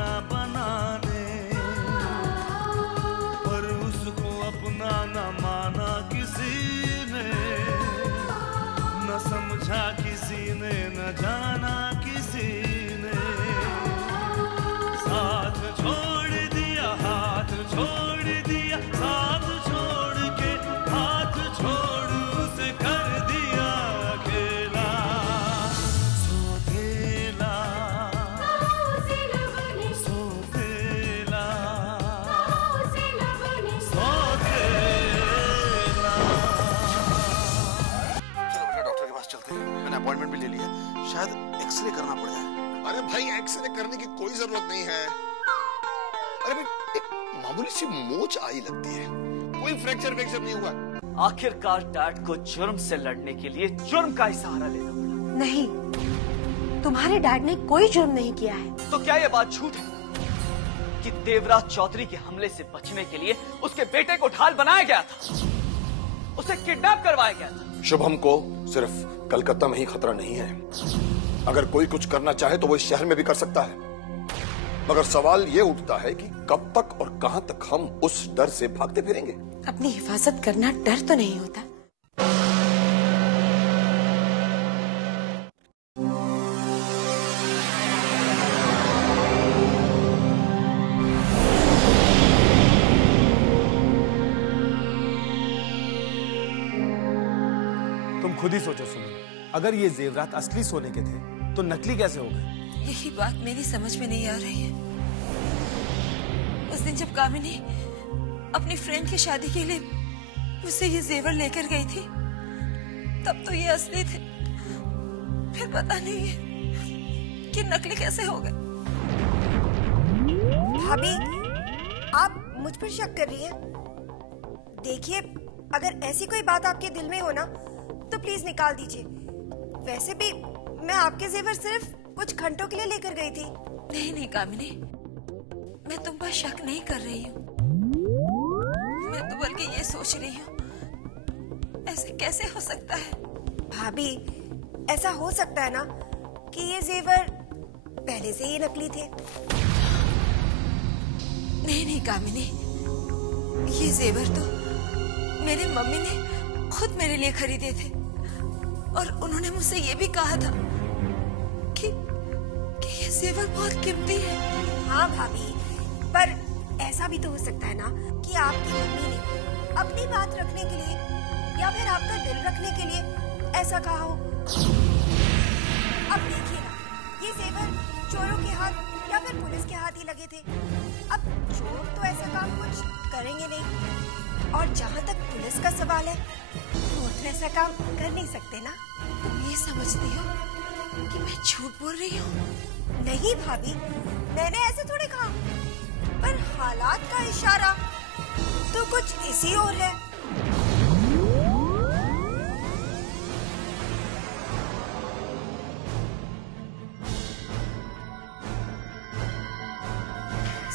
दीवाना बना दे, पर उसको अपना न माना किसी ने, न समझा किसी ने, न जाना किसी ने, साथ छोड़ दिया, हाथ छोड़ दिया, साथ छोड़ के हाथ छोड़ उसे कर दिया अकेला, सोतेला, सोतेला, सोतेला। चलो बेटा डॉक्टर के पास चलते हैं, मैंने अपॉइंटमेंट भी ले लिया, शायद एक्सरे करना पड़ जाए। अरे भाई एक्सरे करने की कोई जरूरत नहीं है। अरे भाई एक मामूली सी मोच आई लगती है, कोई फ्रैक्चर नहीं हुआ। आखिरकार डैड को जुर्म से लड़ने के लिए जुर्म का ही सहारा लेना पड़ा। नहीं, तुम्हारे डैड ने कोई जुर्म नहीं किया है। तो क्या ये बात झूठ है कि देवराज चौधरी के हमले से बचने के लिए उसके बेटे को ढाल बनाया गया था, उसे किडनैप करवाया गया था? शुभम को सिर्फ कलकत्ता में ही खतरा नहीं है, अगर कोई कुछ करना चाहे तो वो इस शहर में भी कर सकता है। मगर सवाल ये उठता है कि कब तक और कहां तक हम उस डर से भागते फिरेंगे। अपनी हिफाजत करना डर तो नहीं होता। तुम खुद ही सोचो सुमन, अगर ये जेवरात असली सोने के थे तो नकली कैसे हो गए? यही बात मेरी समझ में नहीं आ रही है। उस दिन जब कामिनी अपनी फ्रेंड की शादी के लिए मुझसे ये जेवर लेकर गई थी, तब तो ये असली थे, फिर पता नहीं है कि नकली कैसे हो गए। भाभी, आप मुझ पर शक कर रही हैं? देखिए, अगर ऐसी कोई बात आपके दिल में हो ना, तो प्लीज निकाल दीजिए। वैसे भी मैं आपके जेवर सिर्फ कुछ घंटों के लिए लेकर गई थी। नहीं कामिनी, मैं तुम पर शक नहीं कर रही हूँ। मैं तो बल्कि ये सोच रही हूँ, ऐसे कैसे हो सकता है? भाभी, ऐसा हो सकता है ना कि ये जेवर पहले से ही नकली थे। नहीं कामिनी, ये जेवर तो मेरी मम्मी ने खुद मेरे लिए खरीदे थे, और उन्होंने मुझसे ये भी कहा था कि ये जेवर बहुत कीमती है। हाँ भाभी, पर ऐसा भी तो हो सकता है ना कि आपकी मम्मी ने अपनी बात रखने के लिए या फिर आपका दिल रखने के लिए ऐसा कहा हो। अब देखिए ना, ये जेवर चोरों के हाथ या फिर पुलिस के हाथ ही लगे थे। अब चोर तो ऐसा काम कुछ करेंगे नहीं, और जहाँ तक पुलिस का सवाल है, वो तो ऐसा काम कर नहीं सकते ना। तुम ये समझती हो कि मैं झूठ बोल रही हूँ? नहीं भाभी, मैंने ऐसे थोड़े कहा, पर हालात का इशारा तो कुछ इसी ओर है।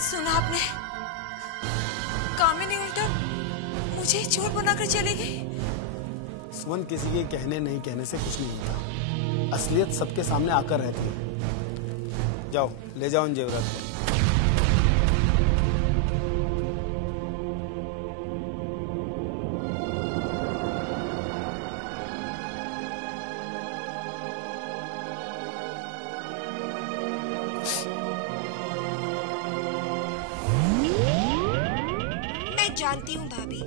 सुना आपने? कामिनी उल्टा मुझे चोर बनाकर चली गई। सुमन, किसी के कहने नहीं कहने से कुछ नहीं होता, असलियत सबके सामने आकर रहती है। जाओ, ले जाओ इन जेवरात को। मैं जानती हूँ भाभी,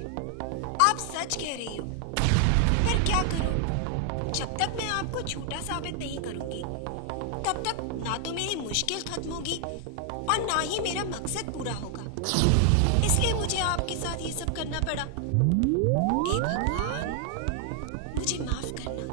आप सच कह रही हो, पर क्या करूँ? जब तक मैं आपको झूठा साबित नहीं करूँगी, तब तक ना तो मेरी मुश्किल खत्म होगी और ना ही मेरा मकसद पूरा होगा। इसलिए मुझे आपके साथ ये सब करना पड़ा। हे भगवान, मुझे माफ करना।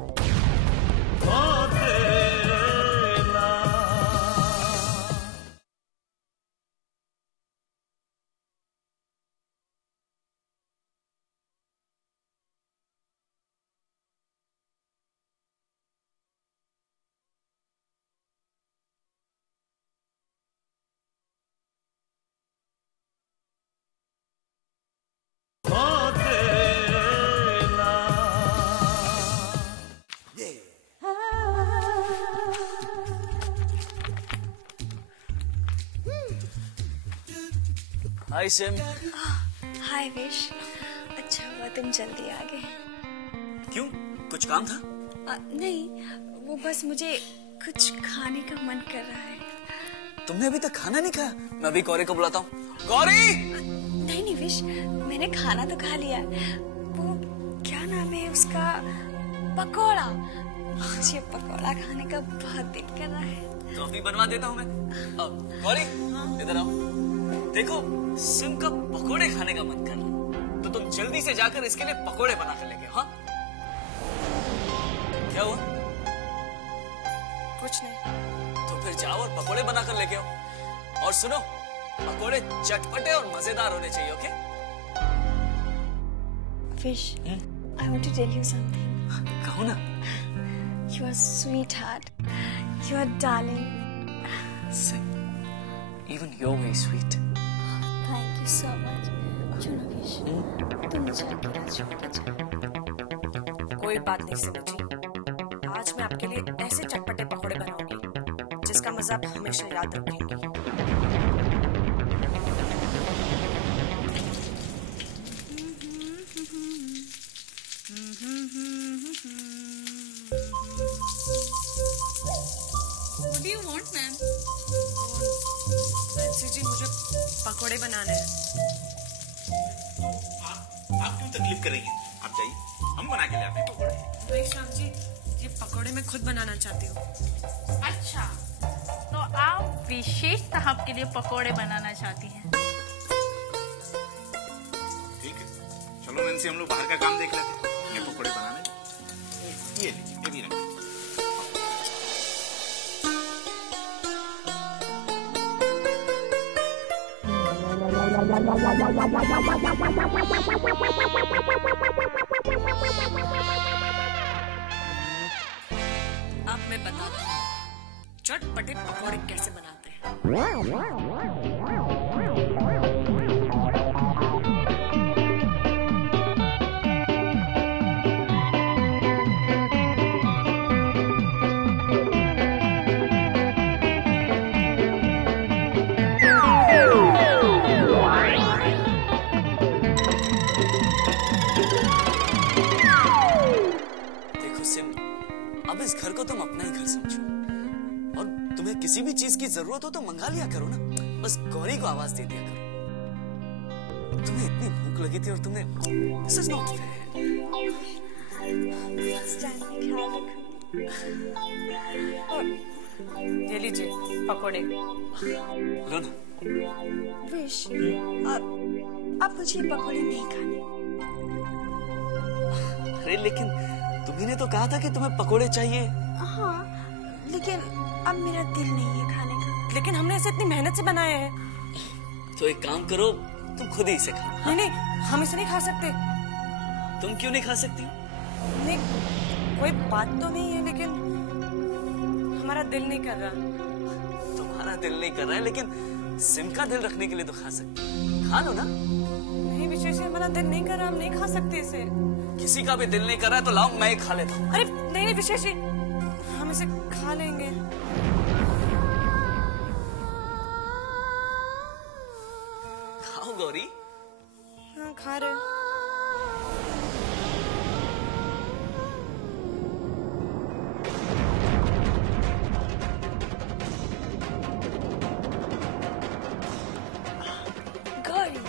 हाय सिम। हाय विश, अच्छा हुआ तुम जल्दी आ गए। क्यों, कुछ काम था? नहीं, वो बस मुझे कुछ खाने का मन कर रहा है। तुमने अभी तक खाना नहीं खाया? मैं अभी गौरी को बुलाता हूँ। गौरी! नहीं नहीं विश, मैंने खाना तो खा लिया। वो क्या नाम है उसका, पकोड़ा। मुझे पकोड़ा खाने का बहुत दिल कर रहा है। तो अभी बनवा देता हूँ मैं। गौरी, इधर आओ। देखो, सिम का पकोड़े खाने का मन कर रहा, तो तुम जल्दी से जाकर इसके लिए पकोड़े बना कर लेके, हाँ? क्या हुआ? कुछ नहीं। तो फिर जाओ और पकोड़े बना कर लेके आओ। और सुनो, पकोड़े चटपटे और मजेदार होने चाहिए, okay? Wish, I want to tell you something. कहो ना। You are sweetheart. You are darling. Sim, even you're very sweet. Thank you so much. चलो विश, तुम मुझे अकेला छोड़ के जाओ। कोई बात नहीं समझी। आज मैं आपके लिए ऐसे चटपटे पकोड़े बनाऊंगी जिसका मजा आप हमेशा याद रखेंगी। What do you want, ma'am? Nancy ji, मुझे पकोड़े बनाने हैं। आप क्यों तकलीफ कर रही हैं? आप जाइए, हम बना के ले आते हैं पकौड़े। नहीं श्याम जी, ये पकोड़े मैं खुद बनाना चाहती हूँ। अच्छा, तो आप विशेष साहब के लिए पकोड़े बनाना चाहती हैं? ठीक है, चलो नैन्सी, हम लोग बाहर का काम देख लेते हैं। ये पकौड़े बनाने, ये लीजिए, ये भी रखें। अब मैं बताती हूँ चटपटे पकोड़े कैसे बनाते हैं। देखो सिम, अब इस घर को तुम अपना ही घर समझो, और तुम्हें किसी भी चीज की जरूरत हो तो मंगा लिया करो ना। बस गौरी को आवाज दे दिया करो। तुम्हें इतनी भूख लगी थी और तुमने, दिस इज नॉट फेयर। ये लीजिए पकोड़े। लो ना। विश, अब मुझे पकोड़े नहीं खाने। अरे लेकिन तुम्ही ने तो कहा था कि तुम्हें पकोड़े चाहिए। हाँ, लेकिन अब मेरा दिल नहीं है खाने का। लेकिन हमने इसे इतनी मेहनत से बनाए हैं। तो एक काम करो, तुम खुद ही इसे खाओ। नहीं नहीं, हम इसे नहीं खा सकते। तुम क्यों नहीं खा सकती? नहीं, कोई बात तो नहीं है, लेकिन हमारा दिल नहीं कर रहा। तुम्हारा दिल नहीं कर रहा है, लेकिन सिम का दिल रखने के लिए तो खा सकती। खा लो ना। नहीं विशेष, हमारा दिल नहीं कर रहा, हम नहीं खा सकते इसे। किसी का भी दिल नहीं कर रहा है तो लाओ, मैं ही खा लेता हूँ। अरे नहीं नहीं विशेष जी, हम इसे खा लेंगे। खाओ गौरी। हाँ, खा रहे। गौरी,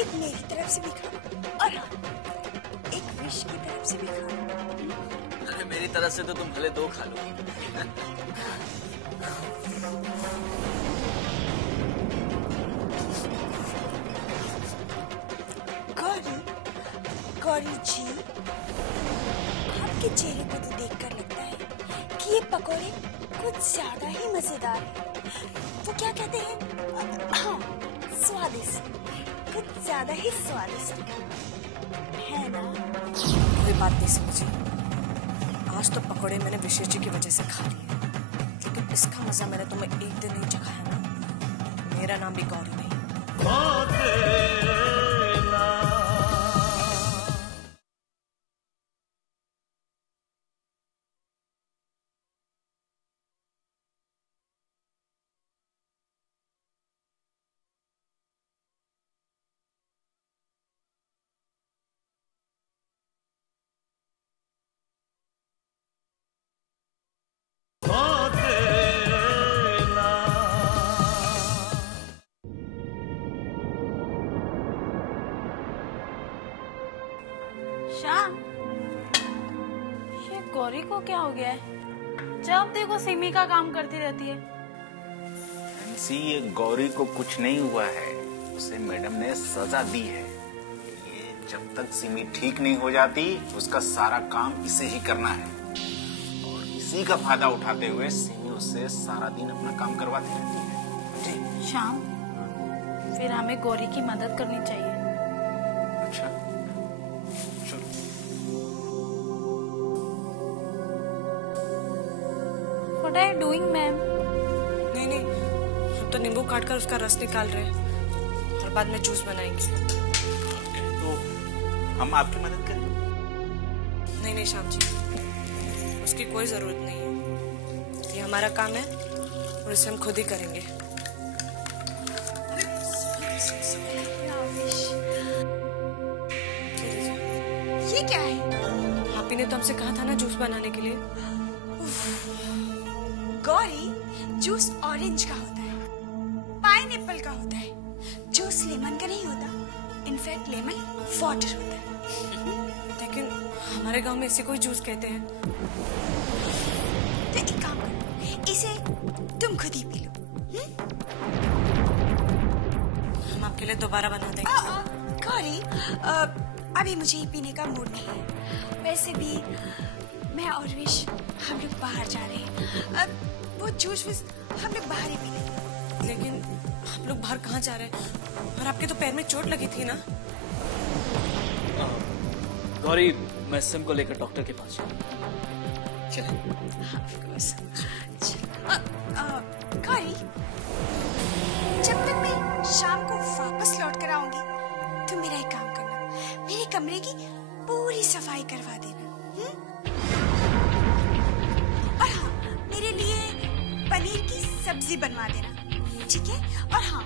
एक मेरी तरफ से भी खा, और हाँ, एक विश की तरफ से भी खा। अरे मेरी तरफ से तो तुम भले 2 खा लो। गौरी, गौरी जी, आपके चेहरे को तो देखकर लगता है कि ये पकोड़े कुछ ज्यादा ही मजेदार है। वो क्या कहते हैं, हाँ, स्वादिष्ट, कुछ ज्यादा ही स्वादिष्ट है ना? कोई बात नहीं समझी। आज तो पकोड़े मैंने विशेष जी की वजह से खा लिए, लेकिन इसका मजा मैंने तुम्हें एक दिन नहीं चखाया ना। मेरा नाम भी गौरी नहीं। गौरी को क्या हो गया है? जब देखो सिमी का काम करती रहती है। नैन्सी, ये गौरी को कुछ नहीं हुआ है, उसे मैडम ने सजा दी है। ये जब तक सिमी ठीक नहीं हो जाती उसका सारा काम इसे ही करना है, और इसी का फायदा उठाते हुए सिमी उससे सारा दिन अपना काम करवाती रहती है। श्याम, फिर हमें गौरी की मदद करनी चाहिए। अच्छा, चलो। What are you doing, ma'am? नहीं नहीं, हम तो नींबू काट कर उसका रस निकाल रहे हैं और बाद में जूस बनाएंगे। तो हम आपकी मदद करें? नहीं नहीं श्याम जी, उसकी कोई जरूरत नहीं है। ये हमारा काम है और इसे हम खुद ही करेंगे। ये क्या है? आपी ने तो हमसे कहा था ना जूस बनाने के लिए। गौरी, जूस ऑरेंज का होता है, पाइनएप्पल का होता है, जूस लेमन का नहीं होता। इनफैक्ट लेमन वाटर होता है। लेकिन हमारे गांव में इसे कोई जूस कहते हैं। तो एक काम करो, इसे तुम खुद ही पी लो। हम आपके लिए दोबारा बना देंगे। गौरी, अभी मुझे ही पीने का मूड नहीं है। वैसे भी मैं और विश हम लोग बाहर जा रहे हैं। वो जूस हम लोग बाहर ही पी लेंगे। लेकिन हम लोग बाहर कहाँ जा रहे हैं? और आपके तो पैर में चोट लगी थी ना। गौरी, मैं सिम को लेकर डॉक्टर के पास चले। गौरी, जब तक मैं शाम को वापस लौट कर आऊंगी तो मेरा एक काम करना, मेरे कमरे की पूरी सफाई करवा देना। और हाँ, मेरे लिए पनीर की सब्जी बनवा देना, ठीक है? और हाँ,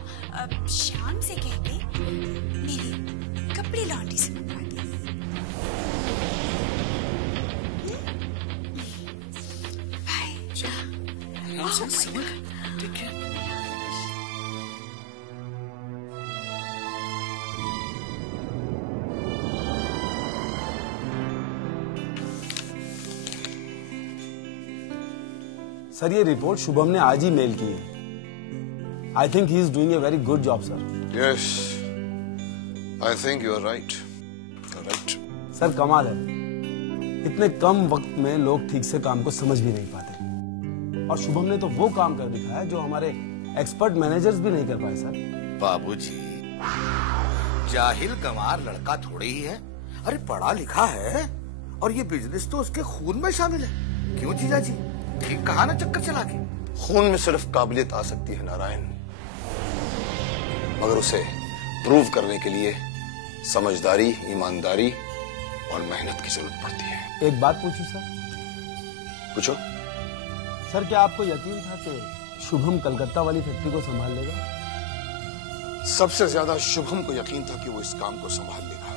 शाम से कह के मेरे कपड़े लॉन्ड्री से मंगवा देना। ठीक है। सर, ये रिपोर्ट शुभम ने आज ही मेल की है। I think he is doing a very good job sir. Yes, I think you are right. Sir, कमाल है, इतने कम वक्त में लोग ठीक से काम को समझ भी नहीं पाते, और शुभम ने तो वो काम कर दिखाया जो हमारे एक्सपर्ट मैनेजर्स भी नहीं कर पाए सर। बाबूजी, जाहिल गंवार लड़का थोड़ी ही है। अरे पढ़ा लिखा है, और ये बिजनेस तो उसके खून में शामिल है। क्यों जीजा जी, ठीक कहा ना चक्कर चला के। खून में सिर्फ काबिलियत आ सकती है नारायण, मगर उसे प्रूव करने के लिए समझदारी, ईमानदारी और मेहनत की जरूरत पड़ती है। एक बात पूछूं सर? पूछो। सर, क्या आपको यकीन था कि शुभम कलकत्ता वाली फैक्ट्री को संभाल लेगा? सबसे ज्यादा शुभम को यकीन था कि वो इस काम को संभाल लेगा,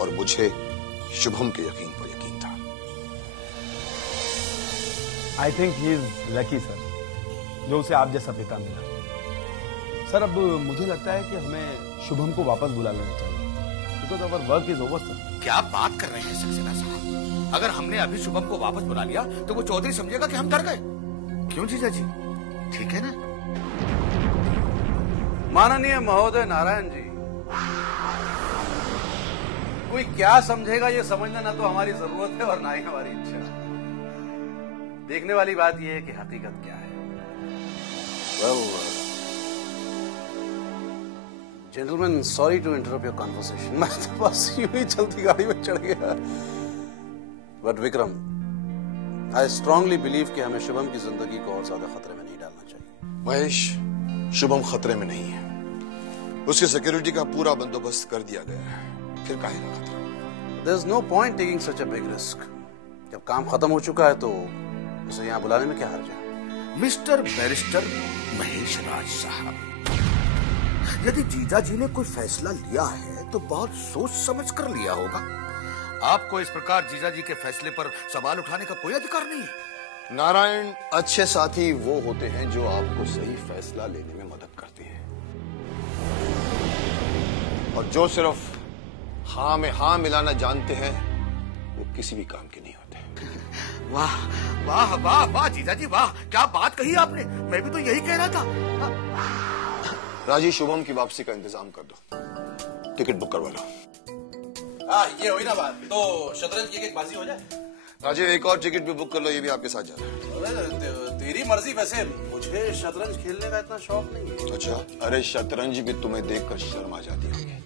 और मुझे शुभम के यकीन पर यकीन था। आई think he is lucky sir, जो उसे आप जैसा पिता मिला। सर, अब मुझे लगता है कि हमें शुभम को वापस बुला लेना चाहिए, because our work is over sir. क्या बात कर रहे हैं सक्सेना साहब? अगर हमने अभी शुभम को वापस बुला लिया तो वो चौधरी समझेगा कि हम डर गए। क्यों जीजा जी, ठीक है ना? माननीय महोदय नारायण जी, कोई क्या समझेगा ये समझना ना तो हमारी जरूरत है और ना ही हमारी इच्छा। देखने वाली बात यह है कि हकीकत क्या है। Gentleman, sorry to interrupt your conversation. मैं तो बस यूं ही चलती गाड़ी में चढ़ गया। But Vikram, I strongly believe कि हमें शुभम की जिंदगी को और ज्यादा खतरे में नहीं डालना चाहिए। महेश, शुभम खतरे में नहीं है, उसकी सिक्योरिटी का पूरा बंदोबस्त कर दिया गया है, फिर काहे का खतरा? There is no point taking such a big risk. जब काम खत्म हो चुका है तो उसे यहाँ बुलाने में क्या हर्ज है? मिस्टर बैरिस्टर महेश राज साहब, यदि जीजा जी ने कोई फैसला लिया है तो बहुत सोच समझ कर लिया होगा। आपको इस प्रकार जीजा जी के फैसले पर सवाल उठाने का कोई अधिकार नहीं है। नारायण, अच्छे साथी वो होते हैं जो आपको सही फैसला लेने में मदद करते हैं, और जो सिर्फ हाँ में हाँ मिलाना जानते हैं वो किसी भी काम के नहीं होते। वाह वाह वाह वाह जीजा जी वाह, क्या बात कही आपने, मैं भी तो यही कह रहा था। राजी, शुभम की वापसी का इंतजाम कर दो, टिकट बुक करवा लो। हाँ ये हुई ना बात, तो शतरंज की एक बाजी हो जाए। राजीव, एक और टिकट भी बुक कर लो, ये भी आपके साथ जा रहा है। तेरी मर्जी, वैसे मुझे शतरंज खेलने का इतना शौक नहीं है। अच्छा, अरे शतरंज भी तुम्हें देखकर शर्म आ जाती होगी।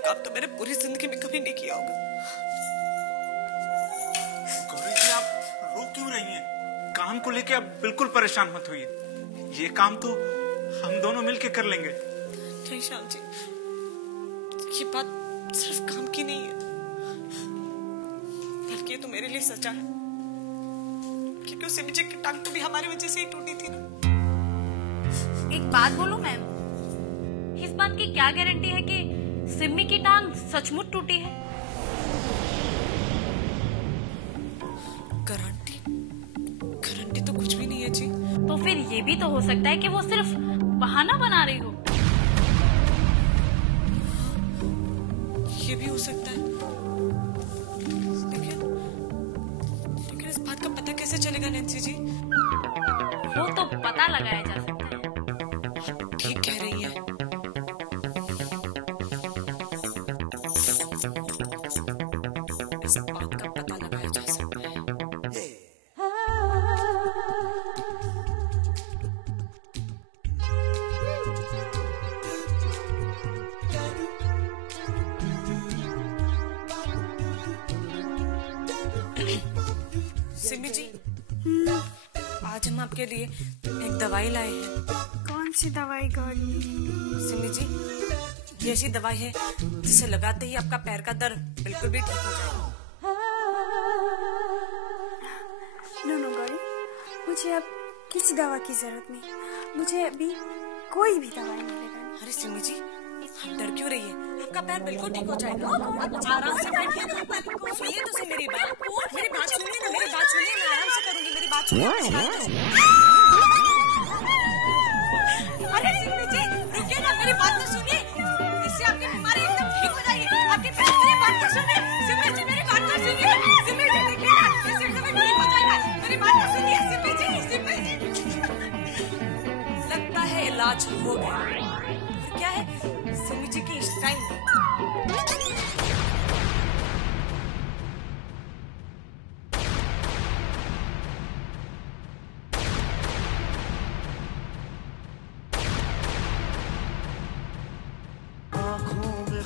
काम तो मैंने पूरी जिंदगी में कभी नहीं किया होगा। गौरी जी, आप रो क्यों रही हैं? काम को लेके आप बिल्कुल परेशान मत होइए, ये काम तो हम दोनों मिलके कर लेंगे। नहीं श्याम जी, ये बात सिर्फ काम की नहीं है, बल्कि ये तो मेरे लिए सच्चा है, क्योंकि उस सिमी जी की टांग तो भी हमारी वजह से ही टूटी थी ना। एक बात बोलूं मैम, इस बात की क्या गारंटी है कि सिमी की टांग सचमुच टूटी है? गारंटी तो कुछ भी नहीं है जी। तो फिर ये भी तो हो सकता है कि वो सिर्फ बहाना बना रही हो। ये भी हो सकता है, लेकिन इस बात का पता कैसे चलेगा नैन्सी जी? वो तो पता लगाया जा सकता है। ठीक कह रही है। इस बात का पता लगाया जा सकता है। सिमी जी, आज हम आपके लिए एक दवाई लाए हैं। कौन सी दवाई गौरी? सिमी जी, ये ऐसी दवाई है जिसे लगाते ही आपका पैर का दर्द बिल्कुल भी ठीक हो जाएगा। नो गौरी, मुझे अब किसी दवा की जरूरत नहीं, मुझे अभी कोई भी दवाई नहीं लगानी। अरे सिमी जी, आप डर क्यों रही है? आपका पैर बिल्कुल ठीक हो जाएगा। आप आराम से बैठिए ना, सुनिए तो सही मेरी बात सुनिए ना, मेरी बात सुनिए, मैं आराम से करूंगी, मेरी बात सुनिए। अरे सिमी जी, रुकिए ना, मेरी बात तो सुनिए, इससे आपकी बीमारी एकदम ठीक हो जाएगी। आपकी मेरी बात तो सुनिए, सिमी जी मेरी बात तो सुनिए, सिमी जी देखिए ना, इससे एकदम ठीक हो जाएगा, मेरी बात तो सुनिए सिमी जी। लगता है इलाज हो गया। और क्या है, सिमी जी की स्टाइल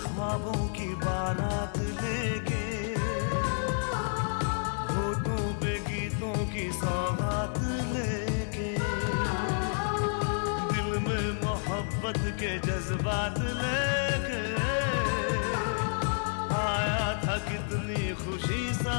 ख्वाबों की बारात लेके, होठों पे गीतों की सौगात लेके, दिल में मोहब्बत के जज्बात लेके, आया था कितनी खुशी सा